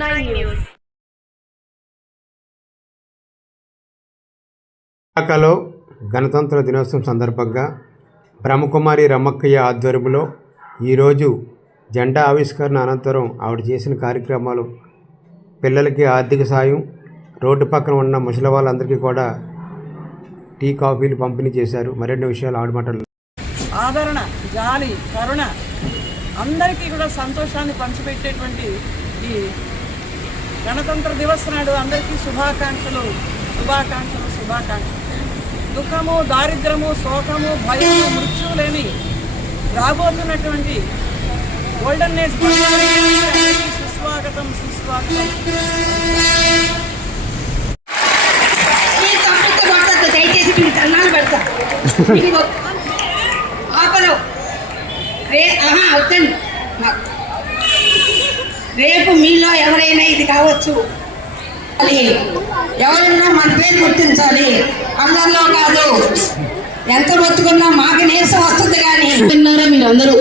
9 News. విశాఖలో గణతంత్ర దినోత్సవం సందర్భంగా బ్రహ్మకుమారి రమక్కయ్య ఆధ్వర్యంలో ఈరోజు జెండా ఆవిష్కరణ అనంతరం ఆవిడ చేసిన కార్యక్రమాలు పిల్లలకి ఆర్థిక సాయం, రోడ్డు పక్కన ఉన్న ముసలి వాళ్ళందరికీ కూడా టీ కాఫీలు పంపిణీ చేశారు. మరిన్ని విషయాలు ఆవిడ మాటలు. ఆదరణ, జాలి, కరుణ అందరికీ కూడా సంతోషాన్ని పంచిపెట్టేటువంటి ఈ గణతంత్ర దివస్ నాడు అందరికీ శుభాకాంక్షలు. దుఃఖము, దారిద్రము, శోకము, భయము, మృత్యువు లేని రాబోతున్నటువంటి గోల్డెన్ ఏజ్ సుస్వాగతం. రేపు మీలో ఎవరైనా ఇది కావచ్చు, ఎవరన్నా మన పేరు గుర్తించాలి, అందరిలో కాదు. ఎంత బతుకున్నా మాకు నీరసం వస్తుంది. కానీ విన్నారా మీరు అందరూ?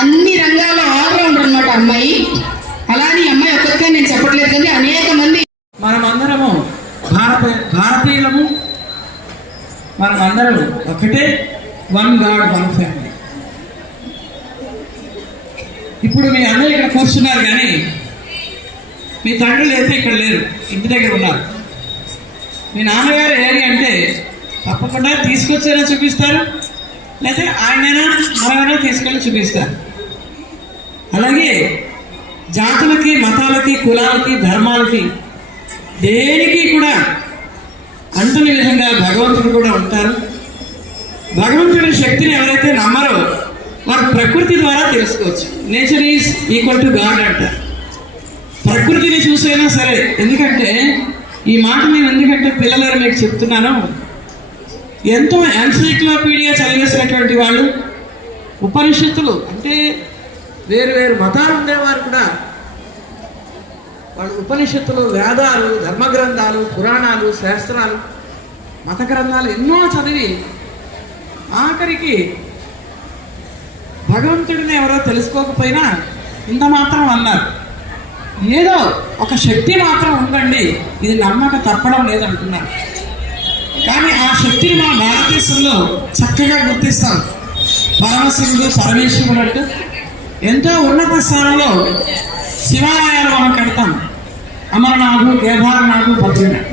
అన్ని రంగాల్లో ఆల్రౌండర్ అన్నమాట అమ్మాయి. అలానే అమ్మాయి ఒక్కరికే నేను చెప్పట్లేదు, కానీ అనేక మంది మనమందరము భారతీయులము, మనమందరం ఒకటే, వన్ గాడ్ వన్ ఫ్యామిలీ. ఇప్పుడు మీ అందరూ ఇక్కడ కూర్చున్నారు, కానీ మీ తండ్రులు అయితే ఇక్కడ లేరు, ఇంటి దగ్గర ఉన్నారు. మీ నాన్నగారు ఏరి అంటే తప్పకుండా తీసుకొచ్చేనా చూపిస్తారు, లేకపోతే ఆయనైనా మనమైనా తీసుకొని చూపిస్తారు. అలాగే జాతులకి, మతాలకి, కులాలకి, ధర్మాలకి దేనికి కూడా అంటున్న విధంగా భగవంతుడు కూడా ఉంటారు. భగవంతుడి శక్తిని ఎవరైతే నమ్మరో వారు ప్రకృతి ద్వారా తెలుసుకోవచ్చు. Nature is equal to God అంటారు. ప్రకృతిని చూసైనా సరే, ఎందుకంటే ఈ మాట నేను ఎందుకంటే పిల్లలు మీకు చెప్తున్నాను, ఎంతో ఎన్సైక్లోపీడియా చదివేసినటువంటి వాళ్ళు, ఉపనిషత్తులు అంటే వేరు మతాలు ఉండేవారు కూడా వాళ్ళు ఉపనిషత్తులు, వేదాలు, ధర్మగ్రంథాలు, పురాణాలు, శాస్త్రాలు, మత గ్రంథాలు ఎన్నో చదివి ఆఖరికి భగవంతుడిని ఎవరో తెలుసుకోకపోయినా ఇంత మాత్రం అన్నారు, ఏదో ఒక శక్తి మాత్రం ఉందండి, ఇది నమ్మక తప్పడం లేదంటున్నారు. కానీ ఆ శక్తిని మన భారతదేశంలో చక్కగా గుర్తిస్తాం. పరమశివుడు, పరమేశ్వరుడు అంటూ ఎంతో ఉన్నత స్థానంలో శివాలయాలు మనం కడతాం. అమరనాథు, కేదారనాథు, బద్రీనాథ్.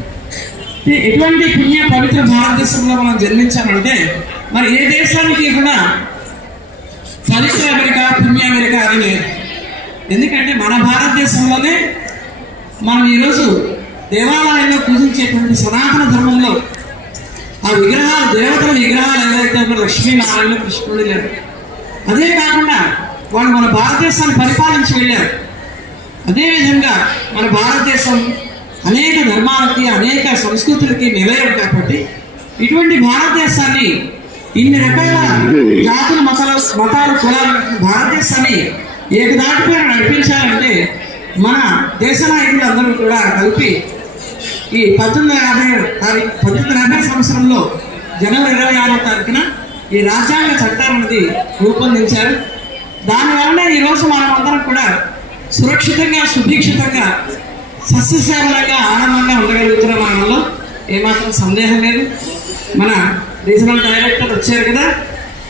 ఎటువంటి పుణ్య పవిత్ర భారతదేశంలో మనం జన్మించామంటే మరి ఏ దేశానికి కూడా పవిత్ర అమెరికా, పుణ్య అమెరికా అని లేదు. ఎందుకంటే మన భారతదేశంలోనే మనం ఈరోజు దేవాలయంలో పూజించేటువంటి సనాతన ధర్మంలో ఆ విగ్రహాలు, దేవతల విగ్రహాలు ఏదైతే ఉన్నారో లక్ష్మీనారాయణ, కృష్ణుడు లేరు. అదే కాకుండా వాళ్ళు మన భారతదేశాన్ని పరిపాలించి వెళ్ళారు. అదేవిధంగా మన భారతదేశం అనేక ధర్మాలకి, అనేక సంస్కృతులకి నిలయం కాబట్టి ఇటువంటి భారతదేశాన్ని, ఇన్ని రకాల జాతులు, మతాలు, కులాలు భారతదేశాన్ని ఏకదాటిపై నడిపించాలంటే మన దేశ నాయకులు అందరూ కూడా కలిపి ఈ 1950 సంవత్సరంలో జనవరి 26వ తారీఖున ఈ రాజ్యాంగ చట్టాన్ని రూపొందించారు. దానివల్ల ఈరోజు మనం అందరం కూడా సురక్షితంగా, సుభిక్షితంగా, సస్యశ్యామలంగా, ఆనందంగా ఉండగలుగుతున్నాం. మనలో ఏమాత్రం సందేహం లేదు. మన రీజనల్ డైరెక్టర్ వచ్చారు కదా,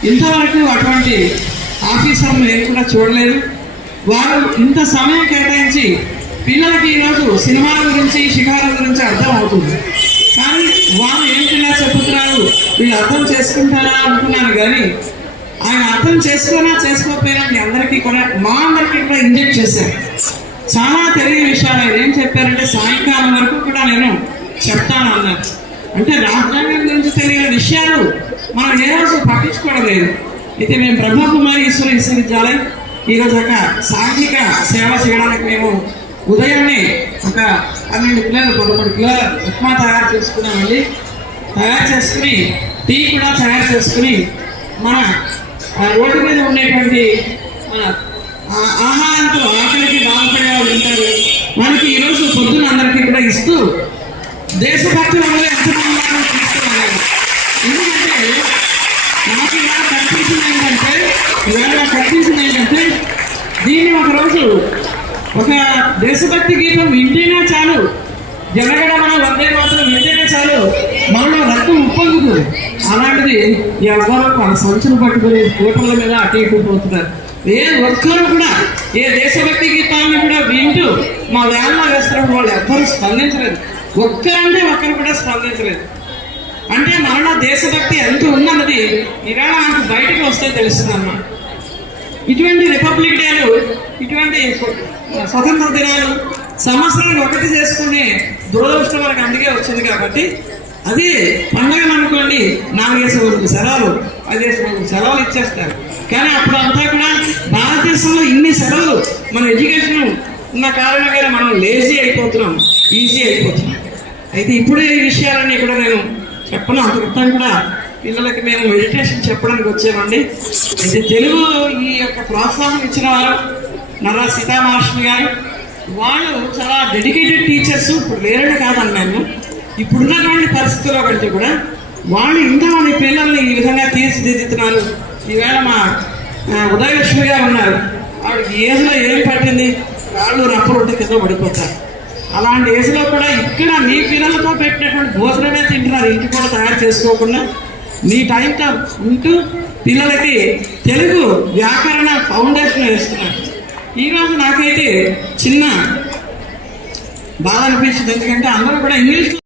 ఇంతవరకు అటువంటి ఆఫీసర్లు నేను కూడా చూడలేదు. వారు ఇంత సమయం కేటాయించి పిల్లలకి ఈరోజు సినిమాల గురించి, షికారుల గురించి అర్థం అవుతుంది. కానీ వారు ఏంటిలా చెబుతున్నారు, వీళ్ళు అర్థం చేసుకుంటారా అనుకున్నాను. కానీ ఆయన అర్థం చేసుకోకపోయినా మీ అందరికీ కూడా, మా అందరికీ కూడా ఇంజెక్ట్ చేశారు. చాలా తెలియని విషయాలు ఆయన ఏం చెప్పారంటే సాయంకాలం వరకు కూడా నేను చెప్తాను అన్నారు. అంటే రాజ్యాంగం గురించి తెలియని విషయాలు మనం ఏ రోజు పట్టించుకోవడం లేదు. అయితే మేము బ్రహ్మకుమారి ఈశ్వర విశ్వవిద్యాలయం ఈరోజు ఒక సాంఘిక సేవ చేయడానికి మేము ఉదయాన్నే ఒక 12 కిలోలు 13 కిలోల ఉప్మా తయారు చేసుకున్నామండి. తయారు చేసుకుని టీ కూడా తయారు చేసుకుని మన రోడ్డు మీద ఉండేటువంటి ఆహారంతో ఆకలికి బాధపడే వాళ్ళు ఉంటారు, మనకి ఈరోజు పొద్దున అందరికీ కూడా ఇస్తూ దేశభక్తులు అందరూ ఎంతమంది ఉన్నారో తెలుసుకున్నాను. ఎందుకంటే నాకు ఇవాళ కనిపించింది ఏంటంటే దీన్ని ఒకరోజు ఒక దేశభక్తి గీతం వింటేనే చాలు, జనగణమన వందే మాత్రం వింటేనే చాలు మనలో రక్తం ఉప్పొంగుతుంది. అలాంటిది ఎవరో మన సంచులు పట్టుకుని కోటల మీద అటు ఇటు పోతున్నారు. ఏ ఒక్కరు కూడా ఏ దేశభక్తి గీతాన్ని కూడా వింటూ మా వేళ వేస్తున్నప్పుడు వాళ్ళు ఎవ్వరూ స్పందించలేదు. ఒక్కరంటే ఒక్కరు కూడా స్పందించలేదు. అంటే మనలో దేశభక్తి ఎంత ఉందన్నది ఈవేళ మనకు బయటకు వస్తే తెలుస్తుంది అన్నమాట. ఇటువంటి రిపబ్లిక్ డేలు, ఇటువంటి స్వతంత్ర దినాలు సంవత్సరానికి ఒకటి చేసుకునే దురదృష్టం మనకు అందుకే వచ్చింది. కాబట్టి అది పండుగను అనుకోండి 4 సెలవులు 5 సెలవులు ఇచ్చేస్తారు. కానీ అప్పుడు అంతా కూడా భారతదేశంలో ఇన్ని సెలవులు మన ఎడ్యుకేషన్ ఉన్న కారణంగా మనం లేజీ అయిపోతున్నాం, ఈజీ అయిపోతున్నాం. అయితే ఇప్పుడు ఈ విషయాలన్నీ కూడా నేను చెప్పను. అంత క్రితం కూడా పిల్లలకి మేము మెడిటేషన్ చెప్పడానికి వచ్చామండి. అయితే తెలుగు ఈ యొక్క ప్రోత్సాహం ఇచ్చిన వారు నర్రా సీతామహాలక్ష్మి గారు, వాళ్ళు చాలా డెడికేటెడ్ టీచర్స్. ఇప్పుడు లేరని కాదన్నాను, ఇప్పుడున్నటువంటి పరిస్థితుల్లో కంటే కూడా వాళ్ళు ఇంకా మన పిల్లల్ని ఈ విధంగా తీర్చిదిద్దుతున్నారు. ఈవేళ మా ఉదయలక్ష్మి గారు ఉన్నారు, ఆవిడకి ఏజ్లో ఏమి పట్టింది, రాళ్ళు రప్పరొట్టు కింద పడిపోతారు. అలాంటి ఏజ్లో కూడా ఇక్కడ మీ పిల్లలతో పెట్టినటువంటి భోజనమే తింటున్నారు, ఇంటి కూడా తయారు చేసుకోకుండా మీ టైంతో ఉంటూ పిల్లలకి తెలుగు వ్యాకరణ ఫౌండేషన్ వేస్తున్నారు. ఈరోజు నాకైతే చిన్న బాధ అనిపించింది, ఎందుకంటే అందరూ కూడా ఇంగ్లీష్లో